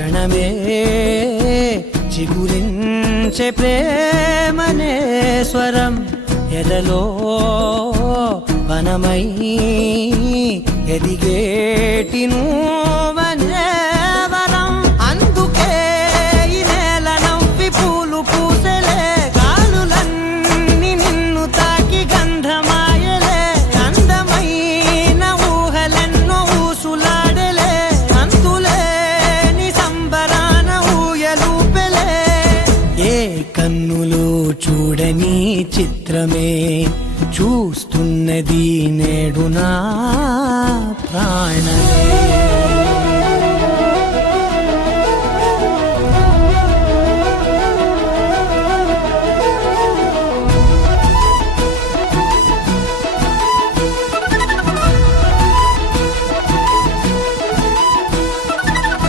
క్షణమే చిగురించే ప్రేమనే స్వరం ఎదలో వనమై ఎదిగేటి నువ్వనే వరం. అందుకే ఈ నేల నవ్వి పూలు పూసెలే, గాలులన్నీ నిన్ను తాకి గంధమాయలే, అందమైన ఊహలెన్నో ఊసులాడలే, అంతులేని సంబరాన ఊయలూపెలే. ఏ కన్నులు చూడని చిత్రమే చూస్తున్నది నేడు నా ప్రాణమే.